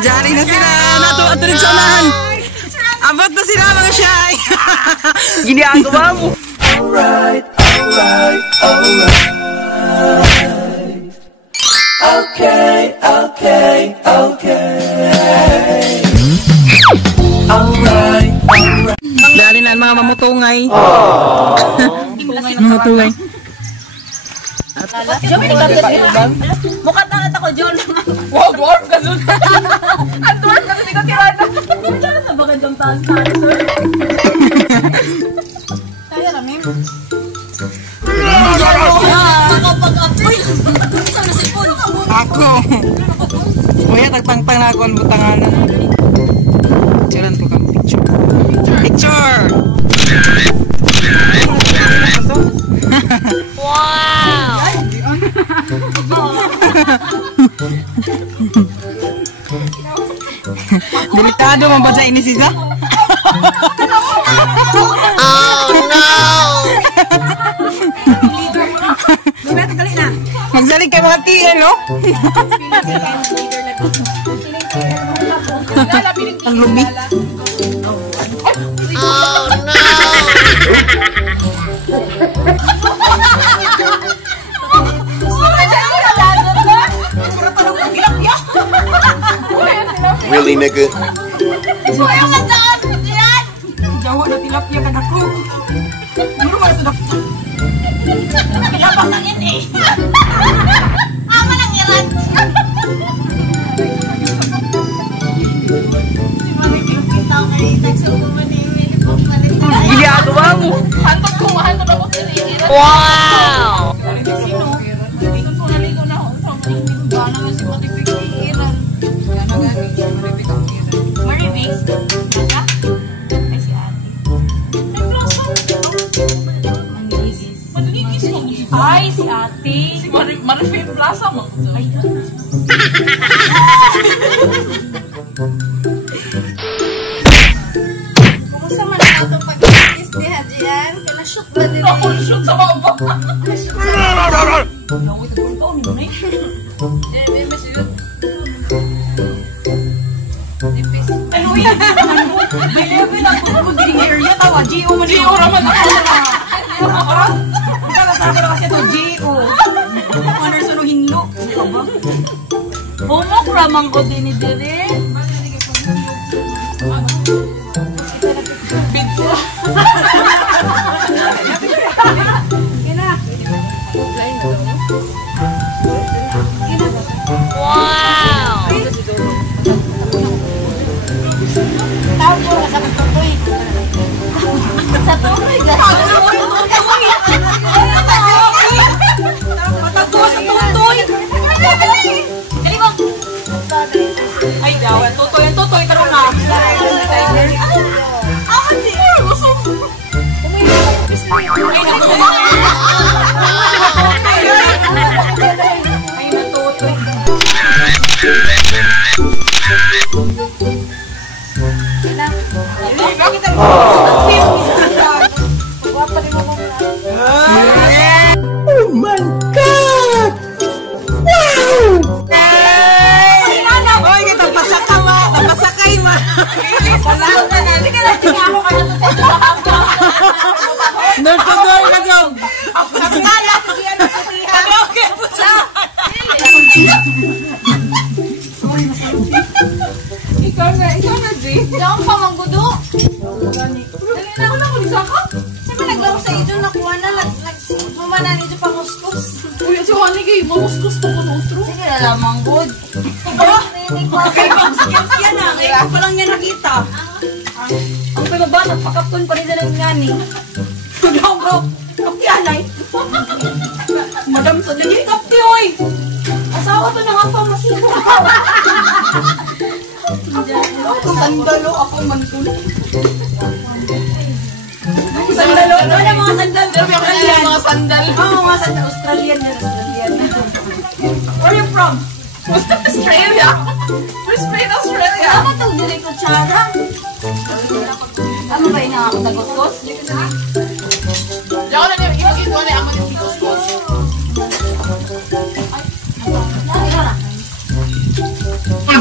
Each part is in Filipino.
Jari na sila. Nato rin sa unahan. Abot na sila mga shy. Ginagawa mo. Alright. Okay. Alright. Dali na mga mamutungay. Mamutungay. Mukha tangat ako, John. Wow, dwarf ka dun. Ang dwarf kasi hindi ko tirana. Kaya sa bakit ang taas na ito? Kaya namin. Nakapag-apoy. Saan na sipon? Ako. Kuya, tagpangpang na ako ang butanganan. Siran ko kang picture. Picture! Wow! Delikado mabasa ini sisa. Oh no! Magsalig kay mga tiyan, no? Ang lumi. Oh no! Really, nigga? Jawa na tilapia ka dako. Muro man sudah. Pilapas ang ini. Ama nang iran. Ginagawa mo. Hantod ako sa ini. Wow! Sino? Hindi ko naligo na ako. Baka naman si Matipik iiran. Maribik? Nasa? Ay, si ate. Manigis mo. Ay, si ate. Si Marifim Plaza mo. Ay, kumusta man na ito pag-iis ni Hajian? Kina-shoot ba din? Ako, shoot sa mga ba? Shoot sa mga ba? Nawit ang punto, ni Bunay. Hindi ba siya? Nipis. Ano yun? May level ako kung green area. Tawa, G.O. man. G.O. raman ako. Ang kalasama na kasi ito, G.O. Honor sa Hinlo. Bumok ramang ko din ni Dire. Pizza. Wow! Tapo na sa tutoy. Sa tutoy. Matago sa tutoy. Dali mo. Ay, dawan. Tutoy. Karoon na. Aman si. Ay, natutoy. Oh my God! Wow! Oy, kita pasaka ma. Pasakay ma. Pasaka na. Hindi ka na tingamo ka na ito sa kapwa. Nagtudoy na jog. Napsala. Okay, pusa. Ikaw na, Jay. Diyan pa manggudo. Dali na ako na kulisaka. Siyempre naglaro sa iyo, nakuha na. Mamana nito pa muskus. Uy, si Wani kayo, mamuskus pa kung utro. Sige na lamang good. Okay, skills yan ah. Ngayon pa lang niya nakita. Ang pababa, nagpakapon pa rin na ng ngani. Bro. Kaptianay. Madam sa dali, kapti, oy. Asawa to na nga pa, masira. Sandalo ako man kun. Sandalo, ano na mga sandal? Mga sandal. Oo, mga sandal. Australian. Where are you from? Australia? We're Spain, Australia. Ano itong dili ko, Chara? Ano ba yung nakakatagot-got? Jangan ada yang gitu ada amat yang kos-kos.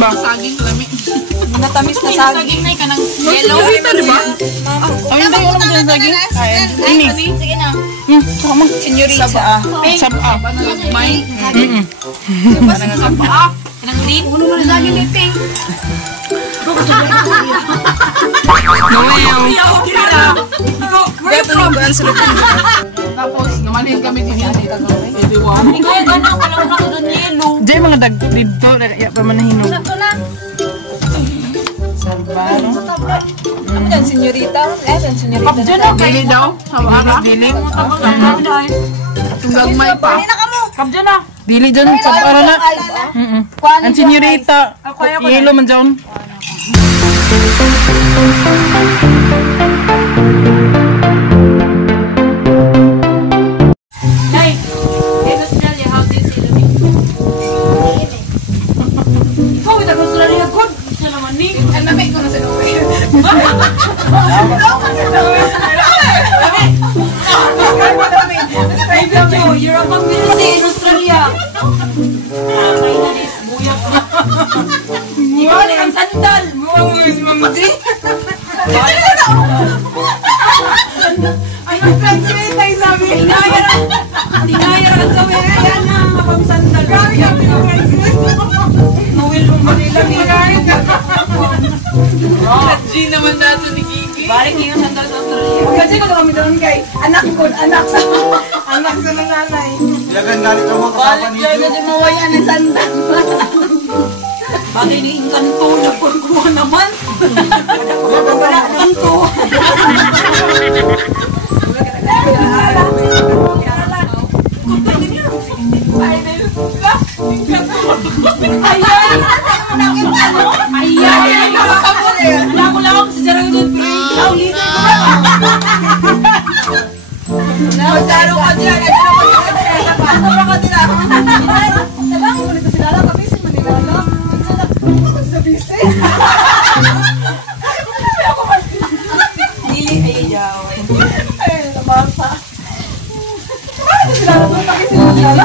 ba? Saging lami. Natamis na saging. Saging na ka ng yellow. Ito, di ba? Ay, hindi ko naman dyan saging. Ini. Sige na. Saka mag... Senyorita. Saba. May. Kanang green. Uno mo na saging ni Pink. Noel. Where from? Tapos, namanhin kami din yan. Ito wa. Hindi kaya ganang walang na ko doon yellow. Diyan mga dagko dito. Kaya pa man nahinog. Ito na. Saba, no? Ano yan, senyorita? Yan, senyorita. Diyan na. Dili daw. Hawara. Dili. Itong gagmay pa. Dili dyan. Saba na. Ang senyorita. Yelo man dyan. Ang lamig ko na sa Noel. You're a community in Australia. Ikaw na ang sandal. Ay, nag-translate tayo sabi. Tinaya ka sa mga yan na kapag sandal. Grabe ka, pinag-translate. Noel mong Manila ni G naman nato ni Kiki. Balik yung sandal sa Australia. Kasi ko kami doon kay anak ko, anak sa nanay. Yagan galit ka mo kasama ni Balik dyan na mawayan ng sandal. Bagay ni Inkanto na pagkuha naman. Wala kanto.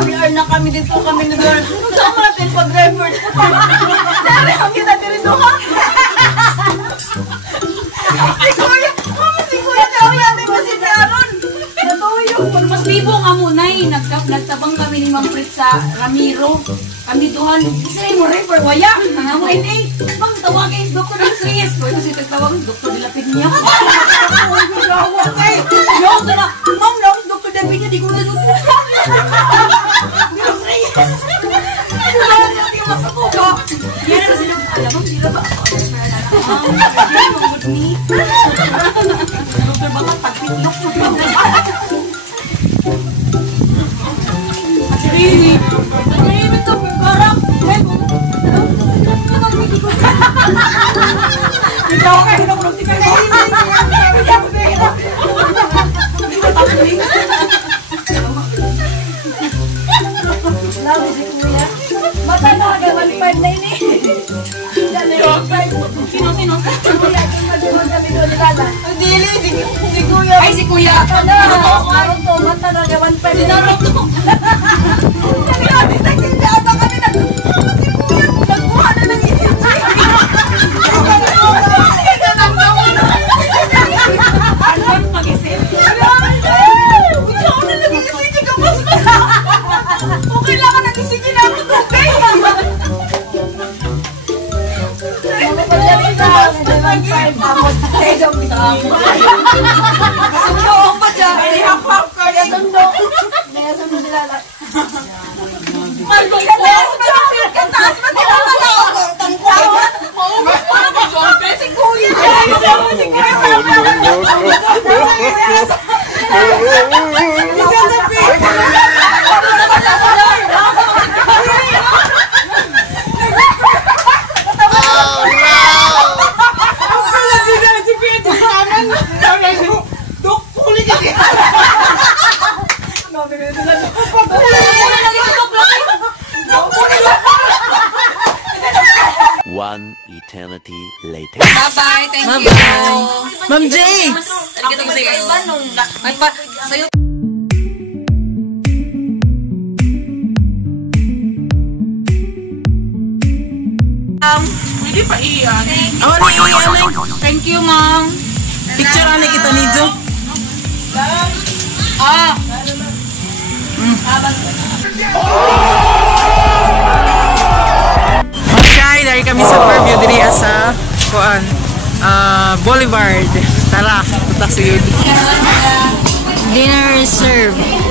PR na kami dito, kami nag-learn. Saan mo natin pag-record? Dari, ang kita dito ha? Si Kuya daw natin ba si Daron? Natuyo. Mas bibo nga muna eh. Nagtabang kami ni Ma'am Fritz sa Ramiro. Kami doon. Isa rin mo refer, waya. Nangamay na eh. Ma'am, tawagin yung Dr. ng Sriyes. Pwede kasi tagtawagin, Dr. de la Pinya. Yo, sana. Ma'am, nakos Dr. de la Pinya, di ko na doon. Di ko Sriyes. Di ko masakuha. Yan na sila. Alam mo, sila ba? Ma'am, good me. Dr. baka pagpitlok. Really? Nahimik ka, parang, Ikaw ka, hinukulog si Kaya. Lalo si Kuya. Mata na agad, 1.5 na ini. Sino? Kuya, kung mag-iwan kami doon ni Lala. Dili, si Kuya. Ay, si Kuya. Araw to, mata na agad, 1.5 na ini. Nagkuha na ng isip. Okay lang ka nagisingin ako tubig. Kasundo pa dyan. May hap-hap ka rin. Nagasundo si Lala. Kataas pa nila ka na ako. Tangkuhan. Si Kuya. Si One eternity later. Bye-bye. Thank you. Ma'am J! Arigatou gozaimasu. Ay pa, sa'yo Pwede pa iyan. Oh, ni Thank you, ma'am. picture ani kita ni Jo. Ah. Okay, dari kami sa Fairview diri sa kuan Boulevard. Tara, putas yun. Dinner served.